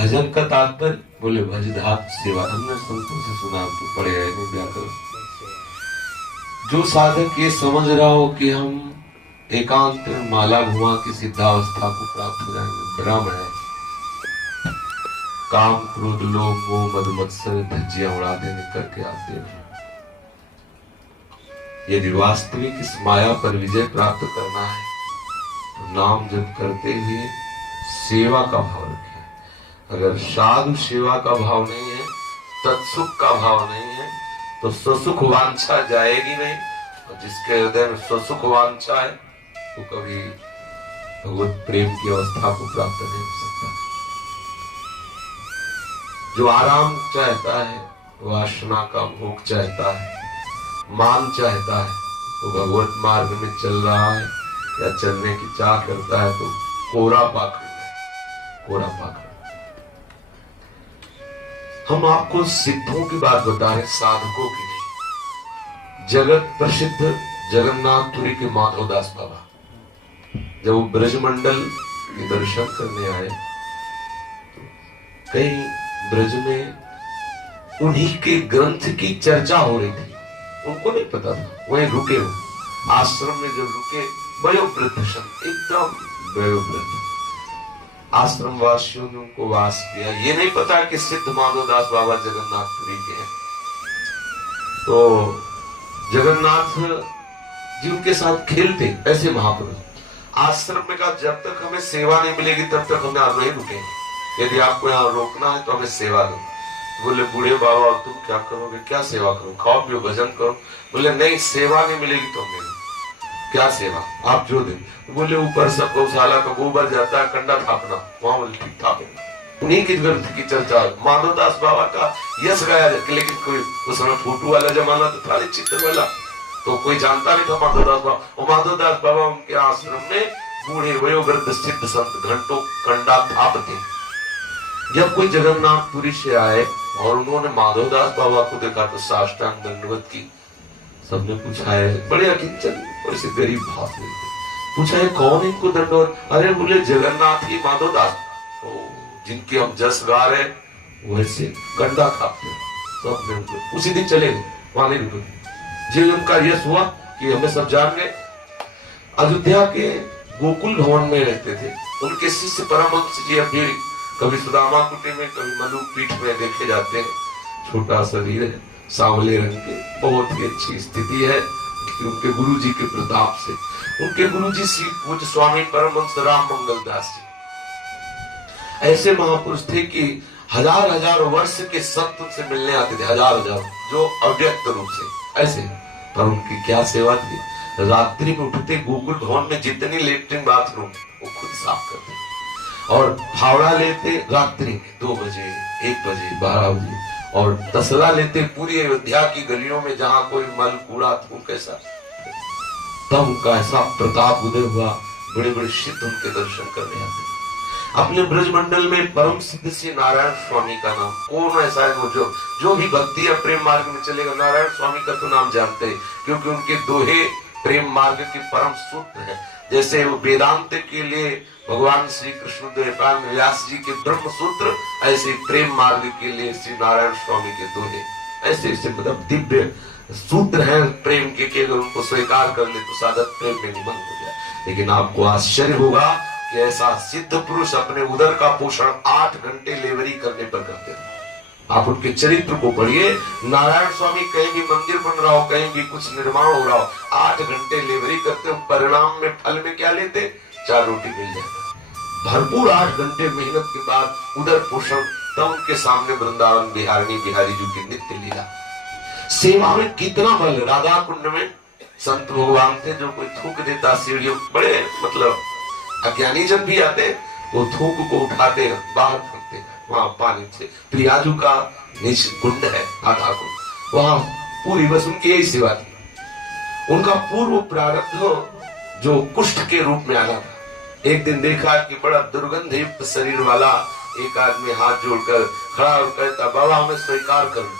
भजन का तात्पर्य बोले भजधात सेवा। हमने संतों से सुना, हम तो पढ़े हैं नहीं व्याकरण। जो साधक ये समझ रहा हो कि हम एकांत माला घुमा की सिद्धावस्था को प्राप्त हो जाएंगे, ब्रह्म है। काम क्रोध लोभ मोह मद मत्सर धज्जियां उड़ा देने करके आते हैं। यदि वास्तविक इस माया पर विजय प्राप्त करना है तो नाम जप करते हुए सेवा का भाव रखें। अगर साधु सेवा का भाव नहीं है, तत्सुख का भाव नहीं है, तो स्वसुख वांछा जाएगी नहीं। और जिसके हृदय में स्वसुख वांछा है वो कभी भगवत प्रेम की अवस्था को प्राप्त नहीं हो सकता। जो आराम चाहता है, वासना का भोग चाहता है, मान चाहता है, वो भगवत मार्ग में चल रहा है या चलने की चाह करता है तो कोरा पाखंड है, कोरा पाखंड। हम आपको सिद्धों की बात बता रहे, साधकों की नहीं। जगत प्रसिद्ध जगन्नाथपुरी के माधवदास बाबा जब वो ब्रजमंडल के दर्शन करने आए तो कई ब्रज में उन्हीं के ग्रंथ की चर्चा हो रही थी, उनको नहीं पता था। वहीं रुके हो आश्रम में, जब रुके वयोवृद्ध संत, एकदम वयोवृद्ध, आश्रम वासियों ने उनको वास किया। ये नहीं पता कि सिद्ध माधवदास बाबा जगन्नाथपुरी के हैं। तो जगन्नाथ जी उनके साथ खेलते, ऐसे महापुरुष। आश्रम में कहा जब तक हमें सेवा नहीं मिलेगी तब तक हम यहाँ नहीं रुकेंगे, यदि आपको यहाँ रोकना है तो हमें सेवा दो। बोले बूढ़े बाबा और तुम क्या करोगे? क्या सेवा करो? खाओ पियो भजन करो। बोले नहीं, सेवा नहीं मिलेगी तो हमें क्या सेवा, आप जो दे। बोले ऊपर सब गौशाला का गोबर जाता है, कंडा थापना, वहां बोले ठीक थापेंगे। उन्हीं की ग्रंथ की चर्चा, माधवदास बाबा का यश गाया जाए। लेकिन कोई उस समय फोटो वाला जमाना तो था नहीं, चित्र वाला, तो कोई जानता नहीं था माधवदास बाबा। और माधवदास बाबा उनके आश्रम में बूढ़े वयोवृद्ध सिद्ध संत घंटों कंडा थापते। जब कोई जगन्नाथपुरी से आए और उन्होंने माधवदास बाबा को देखा तो साष्टांग दंडवत की। सबने पूछा है, बड़े अकिंचन और से गरीब भाव से पूछा है कौन इनको दंडवत? अरे बोले जगन्नाथ ही माधवदास, जिनके हम जस गा रहे वैसे कंडा खाते। सब उसी दिन चले गए, वहां नहीं रुके। जी उनका यश हुआ कि हमें सब जान गए। अयोध्या के गोकुल भवन में रहते थे उनके शिष्य परमहंस जी। अब कभी सुदामा कुटी में, कभी मलुक पीठ में देखे जाते हैं। छोटा शरीर है, सांवले रंग के, बहुत ही अच्छी स्थिति है उनके गुरुजी के प्रताप से। उनके गुरुजी श्री पूज्य स्वामी परमहंस राम मंगल दास जी ऐसे महापुरुष थे कि हजार हजार वर्ष के संत उनसे मिलने आते थे, हजार हजार, जो अव्यक्त रूप से ऐसे। पर उनकी क्या सेवा थी, रात्रि में उठते गोकुल भवन में जितनी लेटरिन बाथरूम वो खुद साफ करते और फावड़ा लेते रात्रि 2 बजे 1 बजे 12 बजे, और तसला लेते पूरी अयोध्या की गलियों में जहां कोई मल कूड़ा थूक ऐसा। तब उनका ऐसा प्रताप उदय हुआ, बड़े बड़े सिद्ध उनके दर्शन करने आते। अपने ब्रजमंडल में परम सिद्ध श्री नारायण स्वामी का नाम, कौन ऐसा है वो जो भी भक्ति या प्रेम मार्ग में चलेगा, नारायण स्वामी का तो नाम जानते हैं, क्योंकि उनके दोहे प्रेम मार्ग के परम सूत्र है। जैसे वो वेदांत के लिए भगवान श्री कृष्ण द्वैपायन व्यास जी के ब्रह्म सूत्र, ऐसे प्रेम मार्ग के लिए श्री नारायण स्वामी के दोहे, ऐसे मतलब दिव्य सूत्र हैं प्रेम के, अगर उनको स्वीकार कर ले तो साधक प्रेम में निमग्न हो जाए। लेकिन आपको आश्चर्य होगा कि ऐसा सिद्ध पुरुष अपने उदर का पोषण 8 घंटे लेवरी करने पर करते हैं। आप उनके चरित्र को पढ़िए। नारायण स्वामी कहीं भी मंदिर बन रहा हो, कहीं भी कुछ निर्माण हो रहा हो, 8 घंटे लेवरी करते हो। परिणाम में फल में क्या लेते? 4 रोटी मिल जाता। भरपूर 8 घंटे मेहनत के बाद उदर पोषण, तब उनके सामने वृंदावन बिहारी बिहारी जी की नित्य लीला। सेवा में कितना बल। राधा कुंड में संत भगवान थे, जो कोई थूक देता सीढ़ियों, बड़े मतलब अज्ञानी जन भी आते, वो थूक को उठाते बाहर फेंकते वहां पानी से। प्रियाजू का निज कुंड है राधा कुंड, वहां पूरी बस उनकी यही सेवा थी। उनका पूर्व प्रारब्ध जो कुष्ठ के रूप में आना था। एक दिन देखा कि बड़ा दुर्गंध युक्त शरीर वाला एक आदमी हाथ जोड़कर खड़ा और कहता, बाबा हमें स्वीकार करो।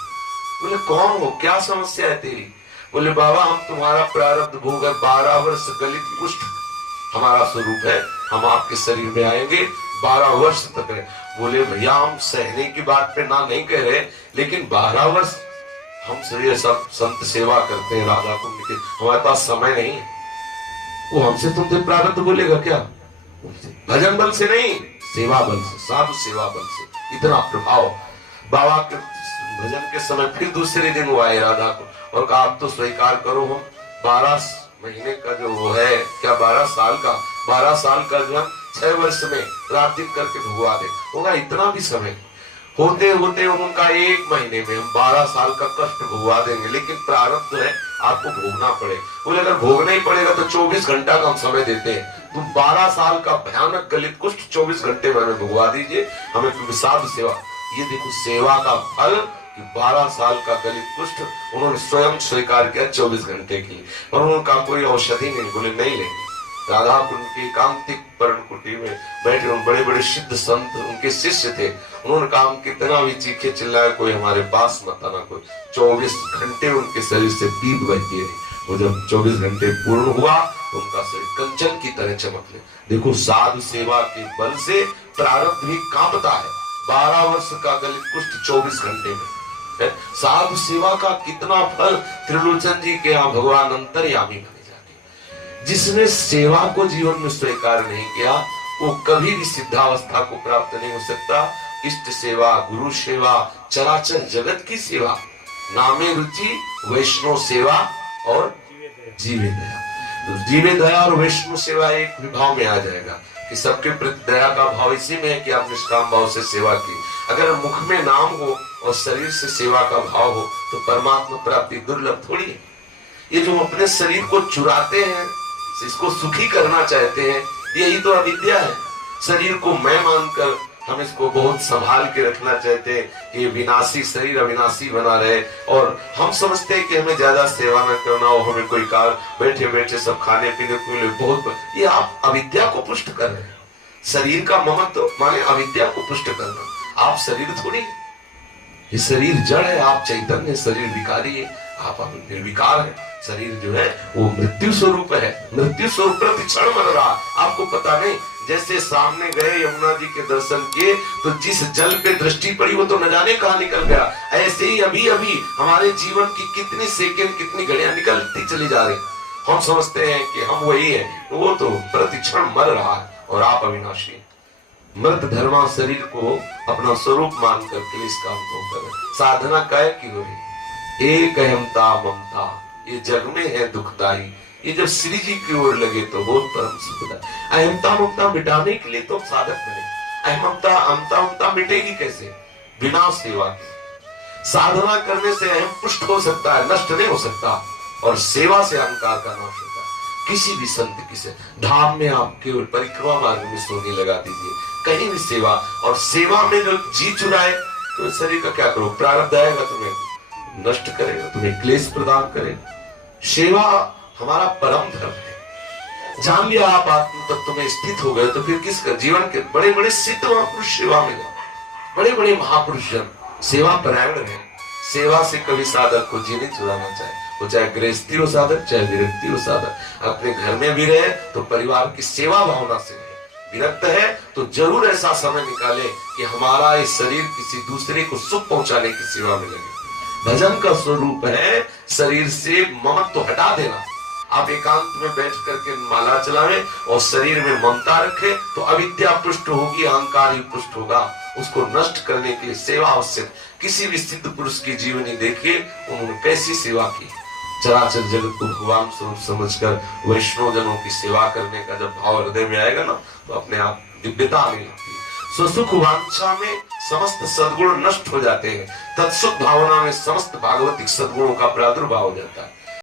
बोले कौन हो, क्या समस्या है तेरी? बोले बाबा हम तुम्हारा प्रारब्ध भोग है, 12 वर्ष गलित कुष्ठ हमारा स्वरूप है, हम आपके शरीर में आएंगे 12 वर्ष तक है। बोले भैया हम सहने की बात पे ना नहीं कह रहे, लेकिन 12 वर्ष हम ये सब संत सेवा करते हैं राधा कुंड के, हमारे पास समय नहीं है। वो हमसे तुमसे प्रारब्ध बोलेगा क्या? भजन बल से नहीं, सेवा बल से, साधु सेवा बल से इतना प्रभाव। बाबा के भजन के समय फिर दूसरे दिन वो आए राधा को और कहा आप तो स्वीकार करो, हम 12 महीने का जो वो है, क्या 12 साल का, 12 साल का जो 6 वर्ष में रात दिन करके भगवा दे होगा। इतना भी समय होते होते उनका 1 महीने में हम 12 साल का कष्ट भगवा देंगे, लेकिन प्रारब्ध है आपको भोगना पड़े। बोले अगर भोगना ही पड़ेगा तो 24 घंटा का हम समय देते हैं, तुम 12 साल का भयानक गलित कुष्ठ 24 घंटे में हमें भगवा दीजिए, हमें विषाद सेवा। ये देखो सेवा का फल कि 12 साल का गलित कुष्ठ उन्होंने स्वयं स्वीकार किया 24 घंटे के लिए, और उनका कोई औषधि नहीं, बोले नहीं लेंगे। राधा कुंड की एकांतिक पर्णकुटी में बैठे उन बड़े बड़े सिद्ध संत उनके शिष्य थे, उन्होंने कहा कितना भी चीखे चिल्लाए कोई हमारे पास मत आना कोई। 24 घंटे उनके शरीर से पीप बहती रही। वो जब 24 घंटे पूर्ण हुआ तो उनका शरीर कंचन की तरह चमकने। देखो साधु सेवा के बल से प्रारब्ध भी कांपता है। 12 वर्ष का गलित कुष्ठ 24 घंटे में। साधु सेवा का कितना फल त्रिलोचन जी के यहाँ भगवान अंतर्यामी बने जाके। जिसने सेवा को जीवन में स्वीकार नहीं किया वो कभी भी सिद्धावस्था को प्राप्त नहीं हो सकता। इष्ट सेवा, गुरु सेवा, चराचर जगत की सेवा, नामे रुचि, वैष्णव सेवा और जीवे दया। तो जीवे दया और वैष्णव सेवा एक विभाव में आ जाएगा कि सबके प्रति दया का भाव इसी में है कि आप निष्काम भाव से सेवा की। अगर मुख में नाम हो और शरीर से सेवा का भाव हो तो परमात्मा प्राप्ति दुर्लभ थोड़ी है। ये जो अपने शरीर को चुराते हैं, इसको सुखी करना चाहते हैं, यही तो अविद्या है। शरीर को मैं मानकर हम इसको बहुत संभाल के रखना चाहते हैं कि विनाशी शरीर अविनाशी बना रहे, और हम समझते हैं कि हमें ज्यादा सेवा न करना हो, हमें कोई कार बैठे बैठे सब खाने पीने को मिले बहुत। ये आप अविद्या को पुष्ट कर रहे हैं। शरीर का ममत्व माने अविद्या को पुष्ट करना। आप शरीर थोड़ी, ये शरीर जड़ है, आप चैतन्य, शरीर विकारी है, आप निर्विकार है। शरीर जो है वो मृत्यु स्वरूप है, मृत्यु स्वरूप प्रति क्षण मर रहा, आपको पता नहीं। जैसे सामने गए यमुना जी के दर्शन किए तो जिस जल पे दृष्टि पड़ी वो तो न जाने कहां निकल गया। ऐसे ही अभी अभी हमारे जीवन की कितनी सेकंड कितनी घड़ियां निकलती चली जा रही। हम समझते हैं कि हम वही हैं, वो तो प्रतिक्षण मर रहा है। और आप अविनाशी मृत धर्मा शरीर को अपना स्वरूप मानकर क्लेश काम तो कर साधना काय की हो रही। एक अहमता ममता ये जग में है दुखदाई, ये जब श्री जी की ओर लगे तो बहुत परम सुखदाई। अहमता ममता मिटाने के लिए तो साधक बने। अहमता अहमता ममता मिटेगी कैसे? बिना सेवा के। साधना करने से अहम पुष्ट हो सकता है, नष्ट नहीं हो सकता, और सेवा से अहंकार का नाश होता है। किसी भी संत की से धाम में आप केवल परिक्रमा मार्ग में सोने लगा दीजिए, कहीं भी सेवा, और सेवा में जो जी चुराए तो शरीर का क्या करो, प्रारब्ध आएगा तुम्हें नष्ट करेगा, तुम्हें क्लेश प्रदान करेगा। सेवा हमारा परम धर्म है। जान लिया आप आत्म तत्व में स्थित हो गए तो फिर किसका जीवन के बड़े बड़े सिद्ध महापुरुष सेवा में गए, बड़े बड़े महापुरुष जन सेवा परायण रहे। सेवा से कभी साधक को जी नहीं चुराना चाहिए, वो चाहे गृहस्थी हो साधक, चाहे विरक्ति हो साधक। अपने घर में भी रहे तो परिवार की सेवा भावना से रहे। विरक्त है तो जरूर ऐसा समय निकाले कि हमारा ये शरीर किसी दूसरे को सुख पहुंचाने की सेवा में लगे। भजन का स्वरूप है शरीर से ममत्व हटा देना। आप एकांत में बैठ करके माला चलावे और शरीर में ममता रखे तो अविद्या पुष्ट होगी, अहंकार ही पुष्ट होगा। उसको नष्ट करने के लिए सेवा आवश्यक। किसी भी सिद्ध पुरुष की जीवनी देखिए, उन्होंने कैसी सेवा की। चराचर जगत को भगवान स्वरूप समझकर वैष्णव जनों की सेवा करने का जब भाव हृदय में आएगा ना तो अपने आप दिव्यता आने लगती है। स्वसुख वांछा में समस्त सद्गुण नष्ट हो जाते हैं, तत्सुख भावना में समस्त भागवतिक सद्गुणों का प्रादुर्भाव हो जाता है।